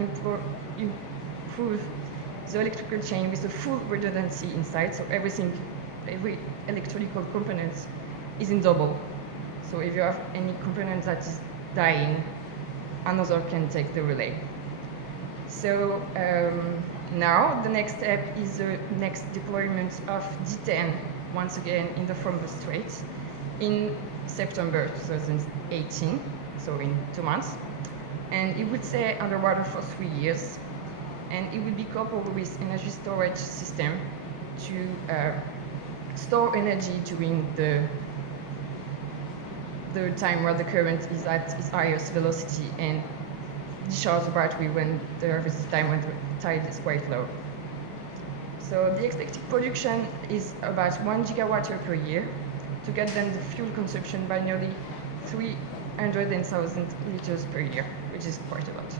improve the electrical chain with a full redundancy inside, so every electrical component is in double. So if you have any component that is dying, another can take the relay. So now the next step is the next deployment of D10, once again in the Frombe Strait, in September 2018, so in 2 months. And it would stay underwater for 3 years, and it would be coupled with energy storage system to store energy during the time where the current is at its highest velocity, and discharge the battery when there is a time when the tide is quite low. So the expected production is about 1 gigawatt per year, to get then the fuel consumption by nearly 300,000 liters per year, which is quite a lot.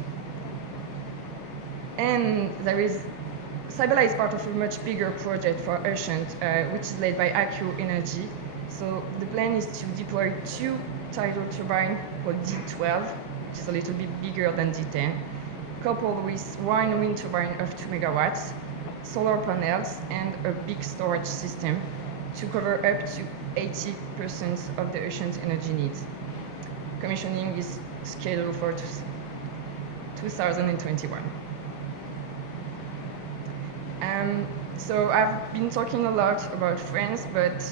And Sabela is part of a much bigger project for Ocean, which is led by Accu Energy. So the plan is to deploy 2 tidal turbines called D12, which is a little bit bigger than D10, coupled with 1 wind turbine of 2 megawatts, solar panels, and a big storage system to cover up to 80% of the ocean's energy needs. Commissioning is scheduled for 2021. So I've been talking a lot about France, but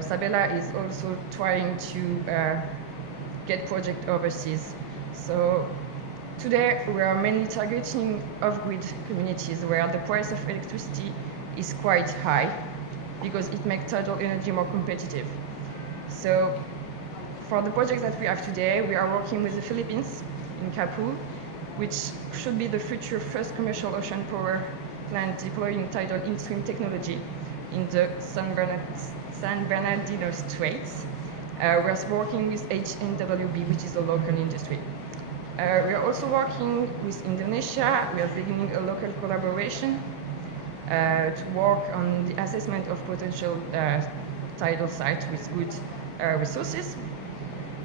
Sabela is also trying to get projects overseas. So today we are mainly targeting off-grid communities where the price of electricity is quite high, because it makes tidal energy more competitive. So for the projects that we have today, we are working with the Philippines in Capu, which should be the future first commercial ocean power plant deploying tidal in-stream technology in the San Bernardino Straits. We're working with HNWB, which is a local industry. We are also working with Indonesia. We are beginning a local collaboration to work on the assessment of potential tidal sites with good resources.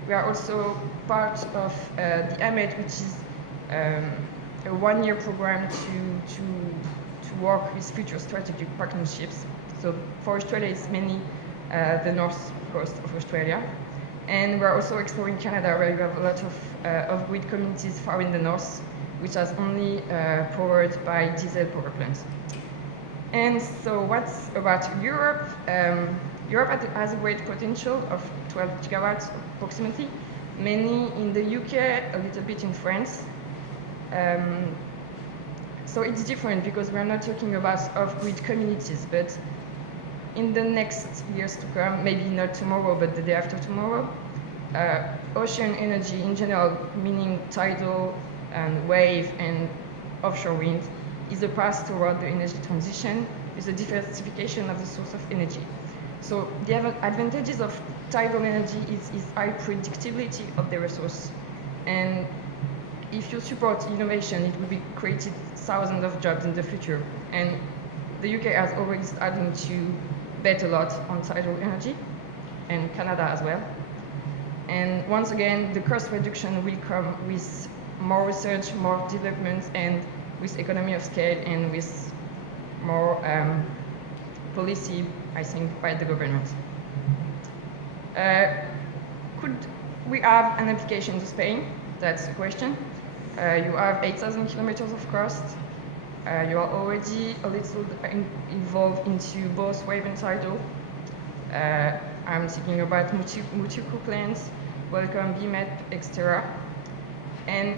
We are also part of the AMED, which is a 1-year program to work with future strategic partnerships. So for Australia, it's mainly the north coast of Australia. And we're also exploring Canada, where you have a lot of off-grid communities far in the north, which is only powered by diesel power plants. And so what's about Europe? Europe has a great potential of 12 gigawatts approximately, mainly in the UK, a little bit in France. So it's different because we're not talking about off-grid communities, but in the next years to come, maybe not tomorrow, but the day after tomorrow, ocean energy in general, meaning tidal and wave and offshore wind, is a path toward the energy transition with the diversification of the source of energy. So the advantages of tidal energy is high predictability of the resource. And if you support innovation, it will be created thousands of jobs in the future. And the UK has already started to bet a lot on tidal energy, and Canada as well. And once again, the cost reduction will come with more research, more development, and with economy of scale, and with more policy, I think, by the government. Could we have an application to Spain? That's the question. You have 8,000 kilometers of coast. You are already a little involved into both wave and tidal. I'm thinking about Mutuku plants, Welcome, BMEP, etc. And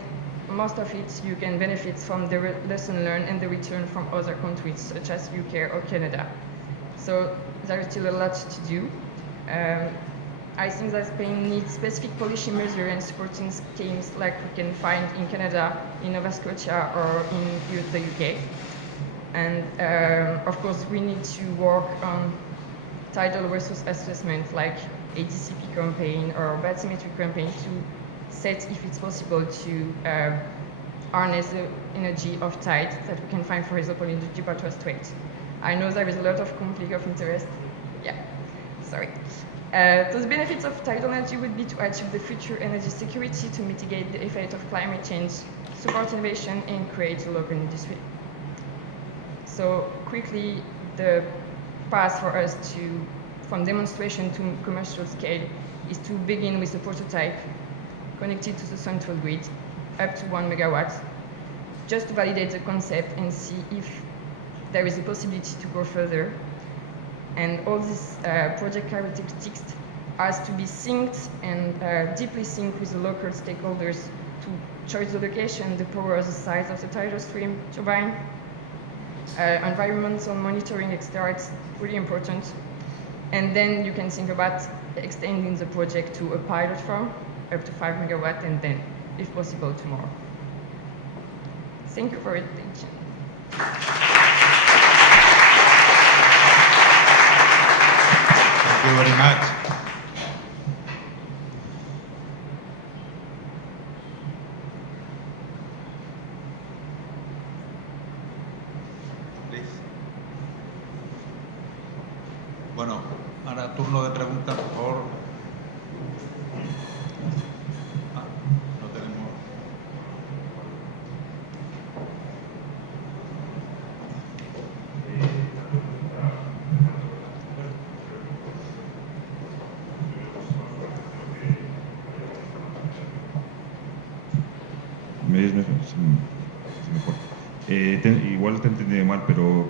most of it you can benefit from the lesson learned and the return from other countries such as UK or Canada. So there is still a lot to do. I think that Spain needs specific policy measures and supporting schemes like we can find in Canada, in Nova Scotia, or in the UK. And of course, we need to work on tidal resource assessment like a DCP campaign or bathymetry campaign to set if it's possible to harness the energy of tide that we can find, for example, in the Gibraltar Strait. I know there is a lot of conflict of interest. Yeah, sorry. So the benefits of tidal energy would be to achieve the future energy security, to mitigate the effect of climate change, support innovation, and create a local industry. So quickly, the path for us from demonstration to commercial scale is to begin with a prototype connected to the central grid up to 1 megawatt, just to validate the concept and see if there is a possibility to go further. And all these project characteristics has to be synced and deeply synced with the local stakeholders to choose the location, the power, the size of the tidal stream turbine. Environmental monitoring, etc. It's really important. And then you can think about extending the project to a pilot farm up to 5 megawatt, and then, if possible, tomorrow. Thank you for your attention. Thank you very much. Please. Bueno, ahora turno de preguntas, por favor. No tenemos. ¿Me oyes mejor? Sí, mejor. Igual te he entendido mal, pero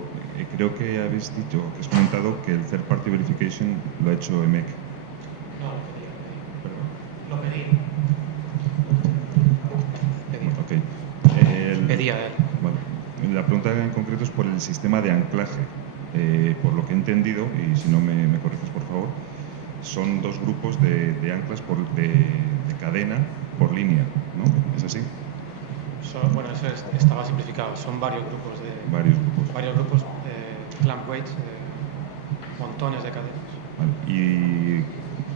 creo que habéis dicho, que has comentado que el Third Party Verification lo ha hecho EMEC. No, lo pedí. Ok. Pedía él. Vale. La pregunta en concreto es por el sistema de anclaje. Por lo que he entendido, y si no me corriges por favor, son dos grupos de anclas de cadena por línea, ¿no? ¿Es así? Bueno, eso estaba simplificado. Son varios grupos Varios grupos. Clamp weights, montones de cadenas. Vale. ¿Y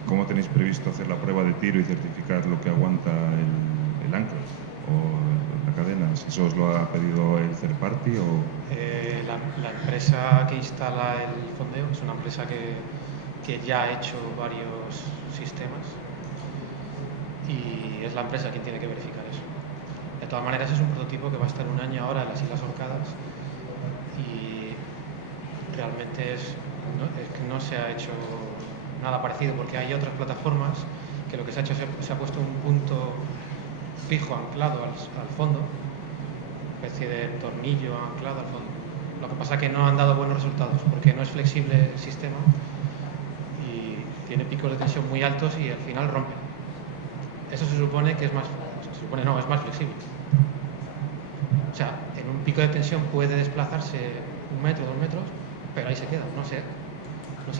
cómo tenéis previsto hacer la prueba de tiro y certificar lo que aguanta el ancla o la cadena? ¿Eso os lo ha pedido el third party o...? La empresa que instala el fondeo es una empresa que ya ha hecho varios sistemas y es la empresa quien tiene que verificar eso. De todas maneras, es un prototipo que va a estar un año ahora en las Islas Orcadas y realmente es que no se ha hecho nada parecido, porque hay otras plataformas que lo que se ha hecho se ha puesto un punto fijo anclado al fondo, una especie de tornillo anclado al fondo. Lo que pasa es que no han dado buenos resultados porque no es flexible el sistema y tiene picos de tensión muy altos y al final rompe. Eso se supone que es más, es más flexible. O sea, en un pico de tensión puede desplazarse 1 metro, 2 metros, pero ahí se queda, no se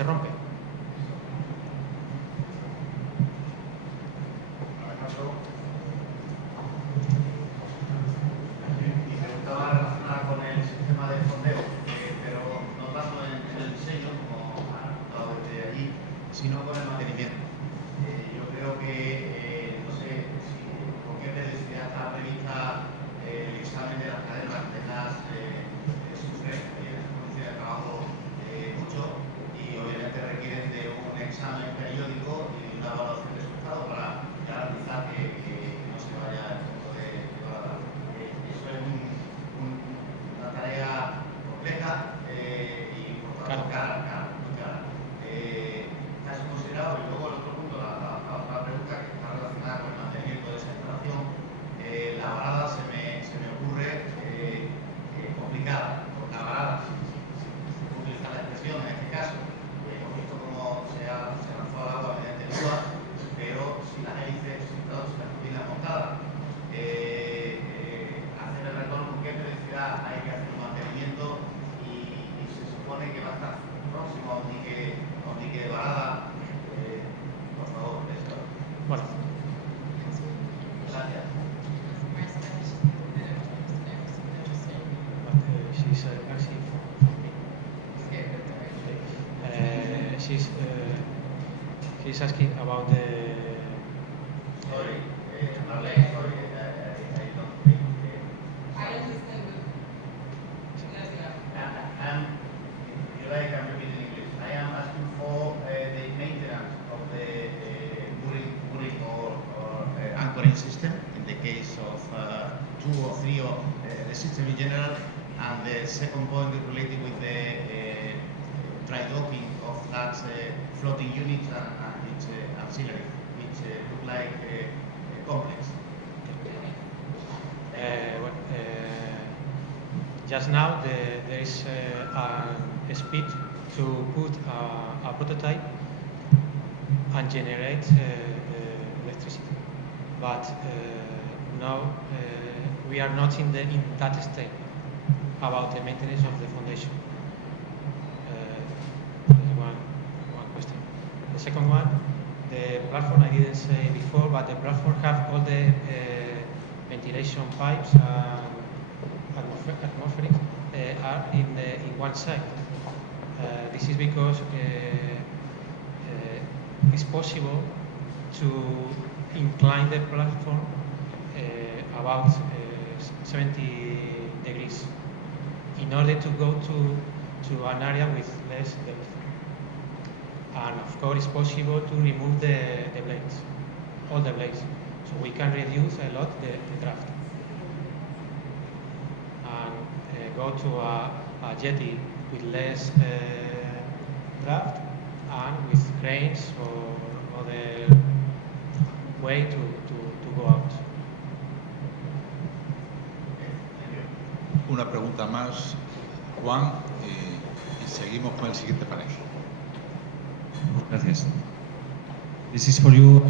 rompe. Y preguntaba relacionada con el sistema de fondeo, pero no tanto en el diseño, como ha contado desde allí, sino con el mantenimiento. Yo creo que, no sé con qué periodicidad está prevista el examen de las cadenas sufren condiciones de trabajo mucho y obviamente requieren de un examen periódico y una evaluación de su estado para garantizar que no se vaya el fondo de balada. Eso es una tarea compleja y por tanto cara. ¿Has considerado? Y luego el otro punto, la otra pregunta que está relacionada con el mantenimiento de esa instalación, la varada se me ocurre complicada, porque la varada, si utilizar la expresión en este caso, hemos visto cómo se lanzó al agua mediante el púa, pero si las hélices, si las turbinas montadas, hacer el retorno, ¿con qué velocidad hay que hacer un mantenimiento? Y se supone que va a estar próximo a un dique de varada. Por favor, esto. Bueno. Gracias. She's asking about the... Sorry, Marlene, sorry, I don't think... I understand. And if you like, I'm repeating in English. I am asking for the maintenance of system, in the case of 2 or 3 or the system in general. And the second point is related with the dry docking of that floating unit and its auxiliary, which look like complex. Just now there is a speed to put a prototype and generate electricity, but now we are not in that state about the maintenance of the foundation. One question. The second one, the platform, I didn't say before, but the platform have all the ventilation pipes and atmospheric are in one side. This is because it's possible to incline the platform about 70 degrees in order to go to an area with less depth. And of course, it's possible to remove the blades, all the blades, so we can reduce a lot the draft and go to a jetty with less draft and with cranes or other way to go out. Una pregunta más, Juan, y seguimos con el siguiente panel. Gracias. This is for you,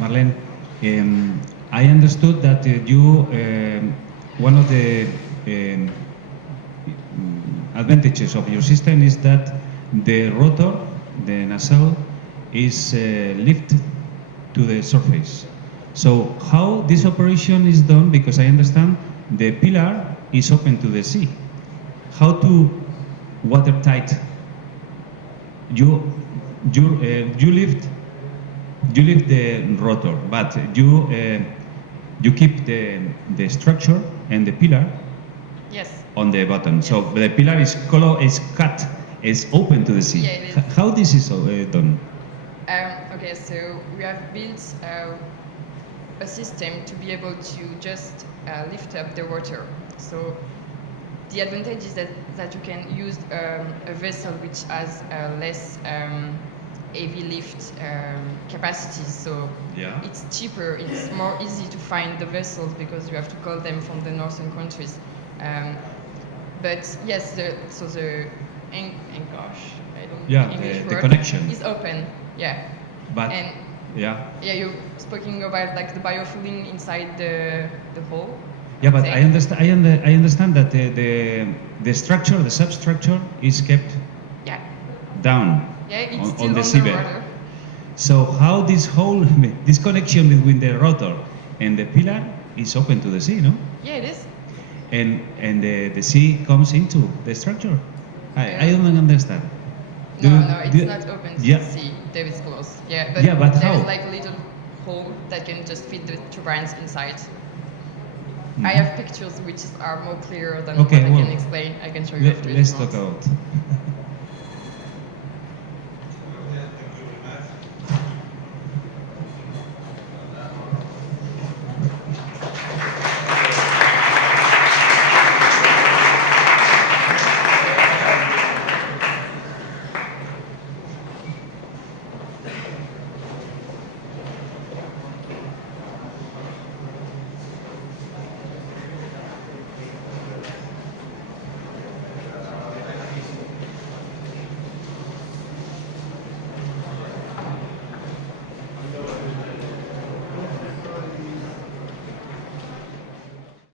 Marlene. I understood that one of the advantages of your system is that the rotor, the nacelle, is lifted to the surface. So how this operation is done, because I understand the pillar is open to the sea. How to watertight? You lift the rotor, but you keep the structure and the pillar Yes. on the bottom. Yes. So the pillar is cut, is open to the sea. Yeah, it is. How this is done? Okay, so we have built a system to be able to just lift up the water. So the advantage is that you can use a vessel which has less heavy lift capacity. So Yeah. it's cheaper, it's more easy to find the vessels because you have to call them from the northern countries. But yes, the anchorage, I don't Yeah, know English the word, connection. is open. Yeah. But And yeah. yeah, you're speaking about like the biofouling inside the hole. Yeah, but Say. I understand that the structure, the substructure, is kept Yeah. down Yeah, it's still on the underwater. seabed. So how this connection between the rotor and the pillar is open to the sea, no? Yeah, it is. And the sea comes into the structure. I don't understand. No, it's not open to Yeah. the sea. There is close. Yeah, Yeah, but there's how? like a little hole that can just fit the turbines inside. Mhm. I have pictures which are more clear than Okay, what I well, can explain. I can show you after if Let's you want. talk about